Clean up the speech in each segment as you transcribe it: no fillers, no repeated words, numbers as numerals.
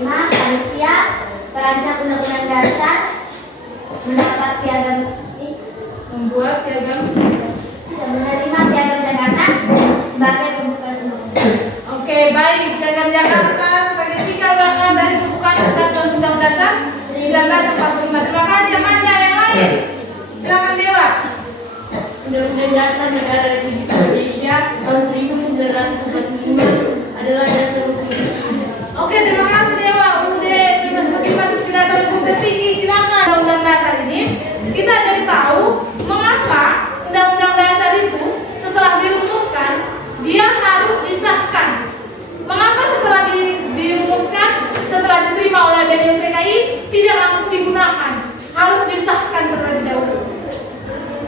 panitia perancang undang-undang dasar mendapat piagam membuat piagam dan menerima piagam Jakarta sebagai pembukaan undang-undang. Oke, baik. Piagam Jakarta sebagai cikal bakal dari pembukaan undang-undang dasar 1945. Terima kasih Amanda. Yang lain, silakan Dewa. Undang-Undang Dasar Negara Republik Indonesia tahun 1945 adalah dasar hukum. Oke, terima kasih Dewa. UUD 1945 dasar hukum tertinggi. Silakan. Undang-undang dasar ini kita jadi tahu mengapa undang-undang dasar itu setelah dirumuskan dia harus disahkan. Mengapa setelah dirumuskan, setelah diterima oleh BPNPKI tidak langsung digunakan, harus disahkan terlebih dahulu.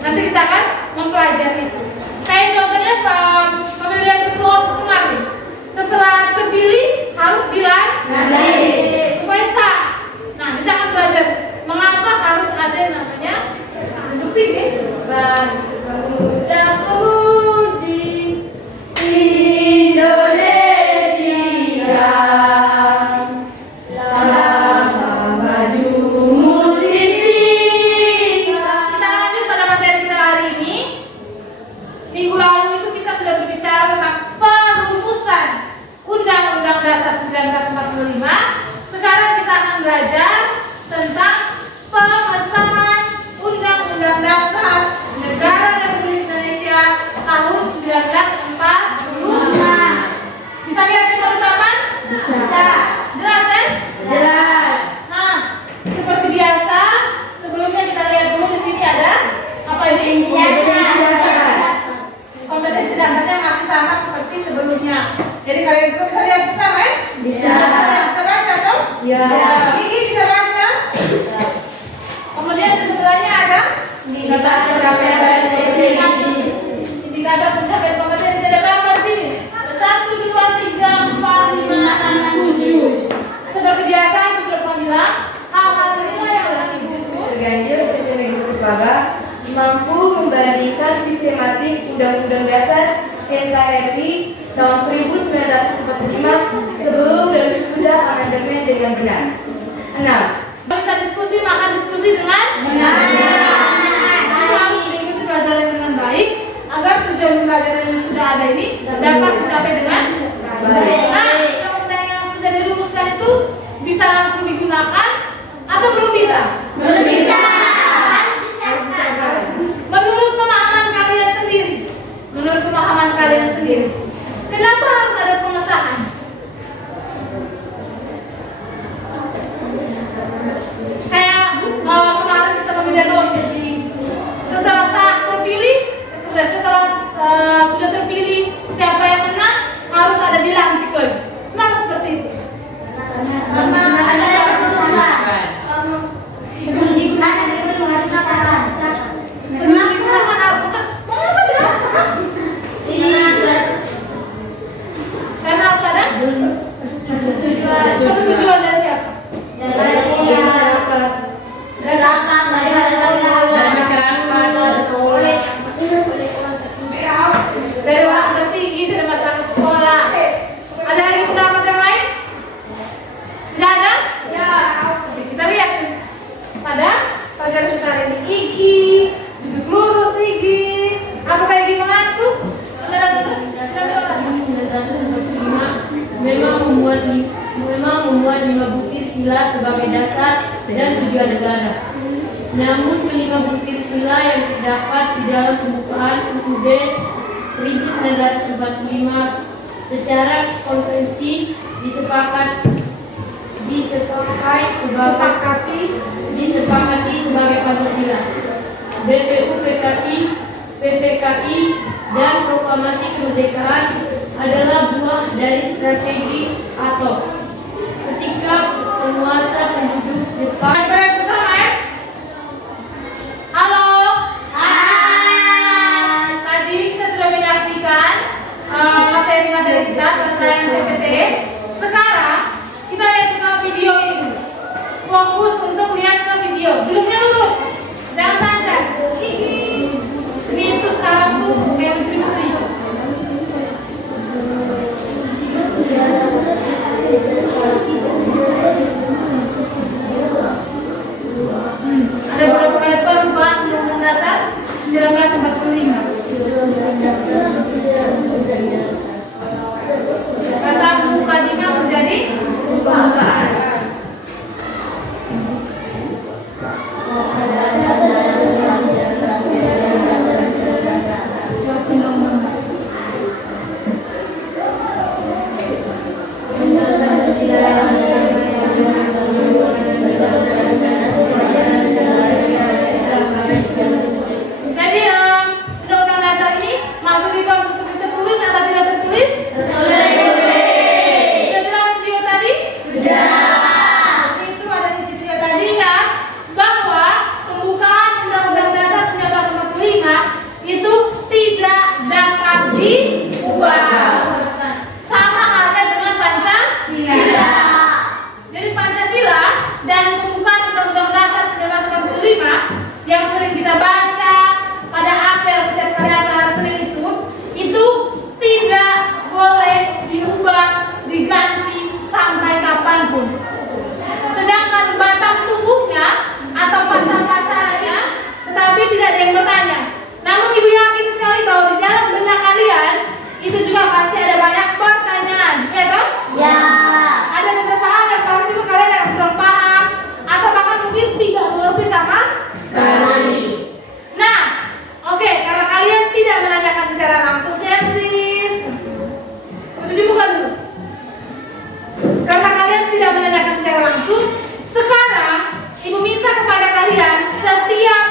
Nanti kita akan mempelajari itu. Kayak contohnya pemilihan ketua OSIS kemarin, setelah terpilih harus dilantik supaya sah. Nah, kita akan belajar mengapa harus ada yang namanya bukti dan di Indonesia. Minggu lalu itu kita sudah berbicara tentang perumusan Undang-Undang Dasar 1945. Sekarang kita akan belajar tentang pengesahan Undang-Undang Dasar Negara Republik Indonesia tahun 1945. Bisa lihat semua di papan? Bisa. Jelas ya? Jelas. Nah, seperti biasa, sebelumnya kita lihat dulu di sini ada apa ini? Kompetensi dasarnya masih sama seperti sebelumnya. Jadi kalian semua bisa lihat bersama ya? Bisa. Bisa baca toh? Ya. Gigi bisa baca? Kemudian di sebelahnya ada Indikator pencapaian kompetensi. indikator pencapaian kompetensi. Ada berapa di sini? 1, 2, 3, 4, 5, 6, 7. Seperti biasa Ibu sudah pernah bilang, hal-hal inilah yang harus Ibu terganjil secara Bapak mampu membandingkan sistematik Undang-Undang Dasar NKRI tahun 1945 sebelum dan sesudah amandemen dengan benar. 6. Kita diskusi, maka diskusi dengan benar. Kita harus mengikuti pelajaran dengan baik agar tujuan pelajaran yang sudah ada ini dapat dicapai dengan baik. Nah, undang-undang yang sudah dirumuskan itu bisa langsung digunakan atau belum bisa? Belum bisa. Menurut pemahaman kalian sendiri, kenapa harus ada pengesahan? Kayak kemarin kita pemilihan OSIS, setelah terpilih, sudah terpilih siapa yang menang harus ada dilantik lagi. Kenapa seperti itu? Karena ada kesalahan. Sebelum digunakan harus disahkan. Sebelum digunakan harus karena harus ada persetujuan dari siapa? Dari orang tertinggi, dari masyarakat sekolah. Ada lagi pendapat yang lain? Tidak ada? Ya. Oke, kita lihat pada pelajaran kita hari ini. Gigi duduk lurus, gigi. Apakah gigi mengantuk? Memang membuat 5 butir sila sebagai dasar dan tujuan negara. Namun kelima butir sila yang terdapat di dalam pembukaan UUD 1945 secara konvensi disepakati sebagai Pancasila, BPU PPKI dan Proklamasi Kemerdekaan adalah buah dari strategi atau ketika penguasa penduduk Jepang. Bersama ya? Halo. Hai. Tadi kita sudah menyaksikan materi-materi kita pelestarian PPT. Sekarang kita lihat bersama video ini. Fokus untuk lihat ke video. Duduknya lurus. Jangan santai. Ini itu sekarang tuh kayak menteri-menteri. kita baca pada apel setiap kali apel hari Senin itu tidak boleh diubah, diganti sampai kapanpun. Sedangkan batang tubuhnya atau pasal-pasalnya, tetapi tidak ada yang bertanya. Namun ibu yakin sekali bahwa di dalam benak kalian itu juga pasti ada banyak pertanyaan, ya kan? Ya. Ada beberapa hal yang pasti kalian akan kurang paham atau bahkan mungkin tidak mengerti sama sekali. Nah, oke, karena kalian tidak menanyakan secara langsung, Genesis, setuju bukan dulu? Karena kalian tidak menanyakan secara langsung, sekarang ibu minta kepada kalian setiap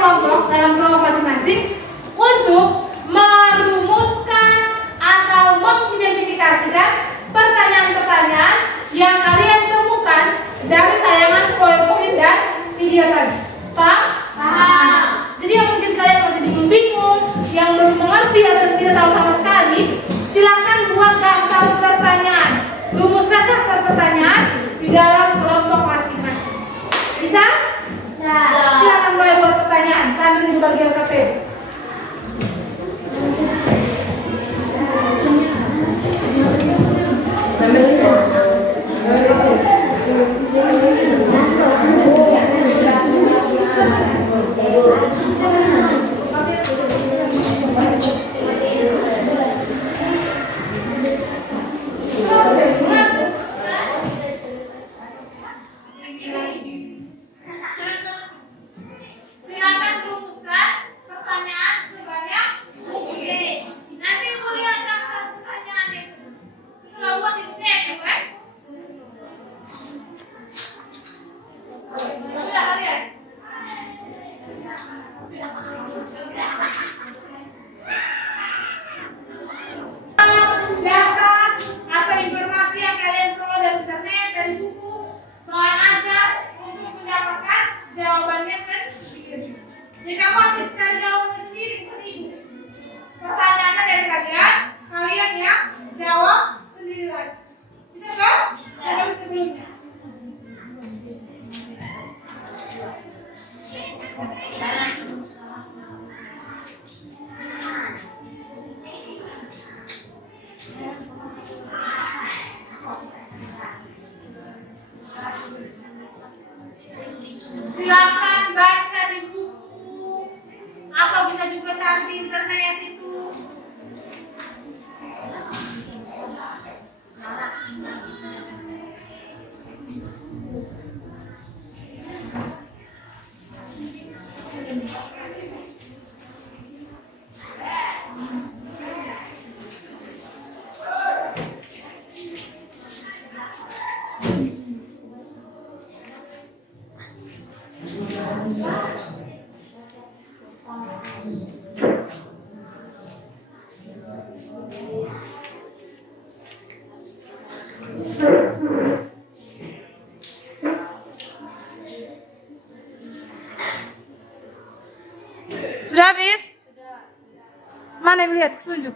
kelompok dalam kelompok masing-masing untuk merumuskan atau mengidentifikasikan pertanyaan-pertanyaan yang kalian temukan dari tayangan poin-poin dan video tadi. Paham? Paham. Jadi yang mungkin kalian masih bingung, yang belum mengerti atau tidak tahu sama sekali, silakan buat daftar pertanyaan. Rumuskan daftar pertanyaan di dalam kelompok masing-masing. Bisa? Bisa. Silakan mulai buat pertanyaan sambil di bagian KPU. Silakan rumuskan pertanyaan sebanyak nanti ibu lihat daftar pertanyaan itu. Setelah buat ibu cek, oke? Udah alias. Data atau informasi yang kalian peroleh dari internet, dari buku, bahan ajar untuk mendapatkan jawabannya sendiri. Jadi kamu harus cari jawabannya sendiri, bukan ibu. Pertanyaannya dari kalian yang jawab sendiri lagi. Bisa kan? Seperti sebelumnya. Silakan baca di buku atau bisa juga cari di internet itu. Sudah habis? Mana yang lihat? Setuju?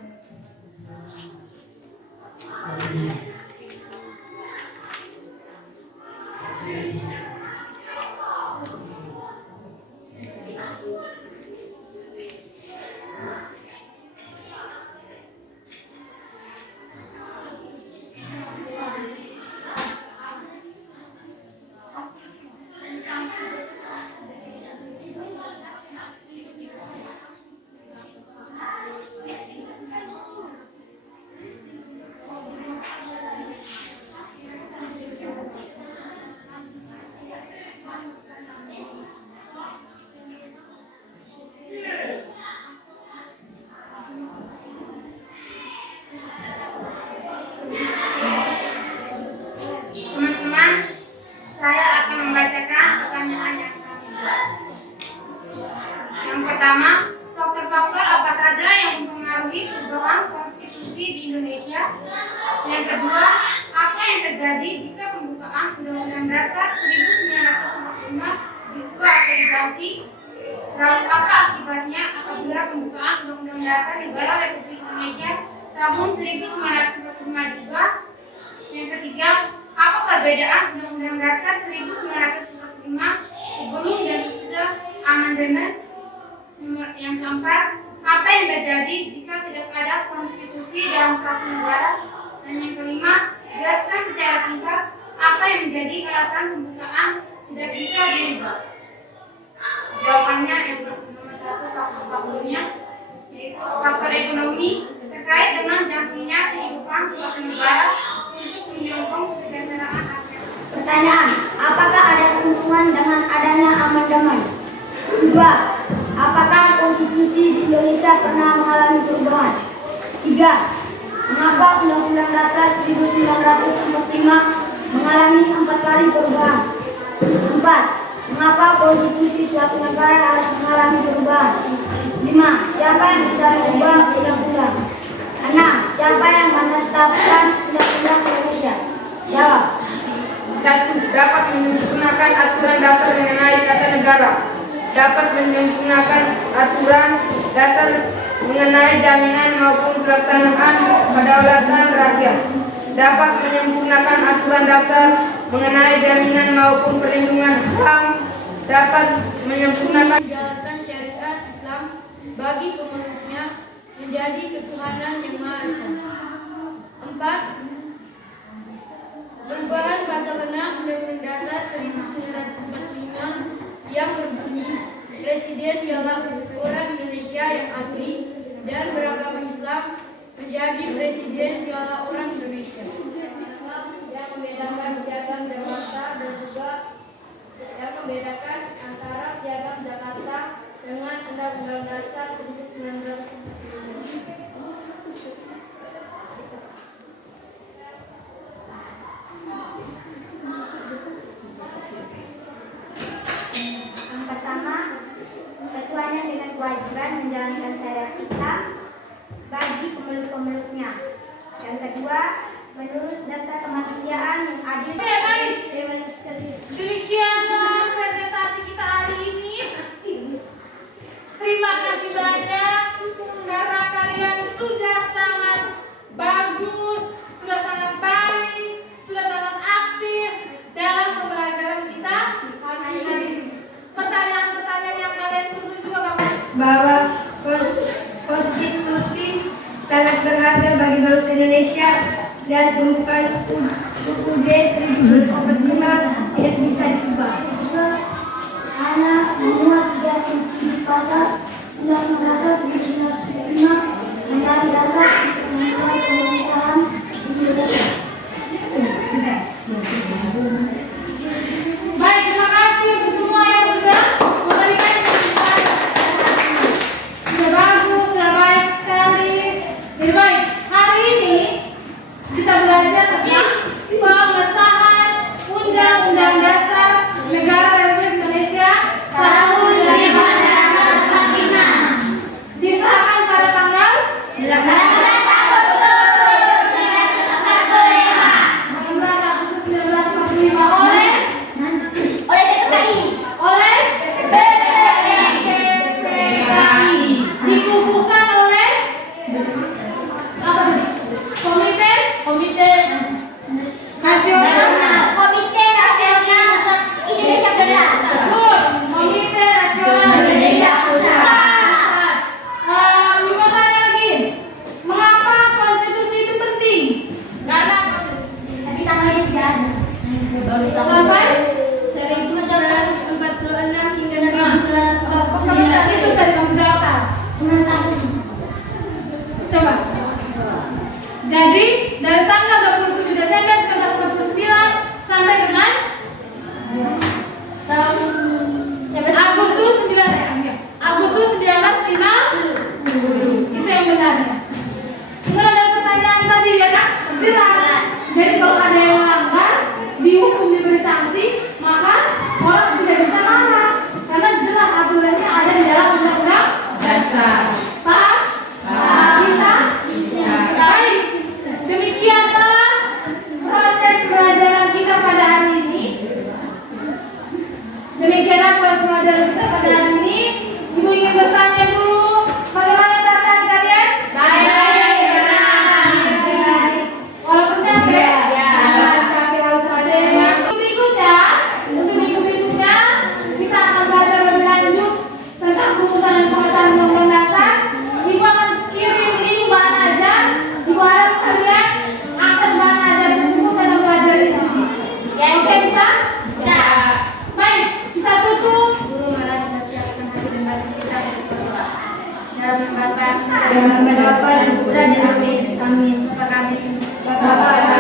Teman-teman, saya akan membacakan pertanyaan yang sama. Yang pertama, faktor-faktor apa saja yang mempengaruhi perubahan konstitusi di Indonesia? Yang kedua, apa yang terjadi jika pembukaan Undang-Undang Dasar 1945 diubah atau diganti? Lalu apa akibatnya apabila pembukaan Undang-Undang Dasar Negara Republik Indonesia tahun 1945 diubah? Yang ketiga, apa perbedaan Undang-Undang Dasar 1945 sebelum dan sesudah benar. Yang keempat, apa yang terjadi jika tidak ada konstitusi dalam suatu negara? Dan yang kelima, jelaskan secara singkat apa yang menjadi alasan pembukaan tidak bisa diubah. Jawabannya yang nomor 1 faktornya yaitu faktor ekonomi terkait dengan jantungnya kehidupan suatu negara untuk menyokong kesejahteraan rakyat. Pertanyaan, apakah ada keuntungan dengan adanya amandemen? 2. Apakah konstitusi di Indonesia pernah mengalami perubahan? 3. Mengapa Undang-Undang Dasar 1945 mengalami 4 kali perubahan? 4. Mengapa konstitusi suatu negara harus mengalami perubahan? 5. Siapa yang bisa mengubah undang-undang? 6. Siapa yang menetapkan undang-undang Indonesia? Jawab. 1. Dapat menyempurnakan aturan dasar mengenai tata negara. Dapat menyempurnakan aturan dasar mengenai jaminan maupun pelaksanaan kedaulatan rakyat. Dapat menyempurnakan aturan dasar mengenai jaminan maupun perlindungan HAM. Dapat menyempurnakan menjalankan syariat Islam bagi pemeluknya menjadi ketuhanan yang Maha Esa. 4. Perubahan pasal 6 Undang-Undang Dasar 1945 yang berbunyi Presiden ialah orang Indonesia yang asli dan beragama Islam menjadi Presiden ialah orang Indonesia. Yang membedakan piagam Jakarta dan juga yang membedakan antara piagam Jakarta dengan Undang-Undang Dasar 1945. Yang pertama, ketuanya dengan kewajiban menjalankan syariat Islam bagi pemeluk-pemeluknya. Yang kedua, menurut dasar kemanusiaan yang adil. Demikianlah presentasi kita hari ini. Terima kasih banyak karena kalian sudah sangat bagus, sudah sangat baik, sudah sangat aktif dalam pembelajaran kita hari ini. Pertanyaan-pertanyaan yang kalian susun juga Bapak. Bahwa konstitusi sangat berharga bagi bangsa Indonesia dan pembukaan UUD 1945 tidak bisa diubah. Karena memuat 37 pasal Undang-Undang Dasar 1945 menjadi dasar mengenai pemerintahan Indonesia. Baik, terima kasih untuk semua yang sudah memberikan penjelasan. Sudah bagus, sudah baik sekali. Jadi baik, hari ini kita belajar tentang pengesahan Undang-Undang Dasar Negara Republik Indonesia tahun 1945. Disahkan pada tanggal 18 Agustus 1945 oleh oleh TPI dikukuhkan oleh apa tadi? Komite Nasional Komite Nasional Indonesia Pusat. Betul, Komite Nasional Indonesia Pusat. Lima tanya lagi, mengapa konstitusi itu penting? Karena Tapi tanggalnya tidak ada. sampai 1946 hingga itu tadi kamu jawab salah. Coba. Jadi dari tanggal 27 Desember 1949 sampai dengan Agustus 1950. Itu yang benar. Kemudian ada pertanyaan tadi ya kan? Jelas. Jadi kalau ada yang melanggar, dihukum, diberi sanksi, maka orang tidak bisa marah karena jelas aturannya ada di dalam Undang-Undang Dasar. Paham? Bisa? Baik. Demikianlah proses pelajaran kita pada hari ini. Demikianlah proses pelajaran kita pada hari ini. Ibu ingin bertanya dulu, bagaimana perasaan kalian? Walaupun capek? Capek harus ada ya. Untuk minggu berikutnya kita akan belajar lebih lanjut dalam kata dan Bapa dan Putra dan Roh Kudus. Amin. Bapa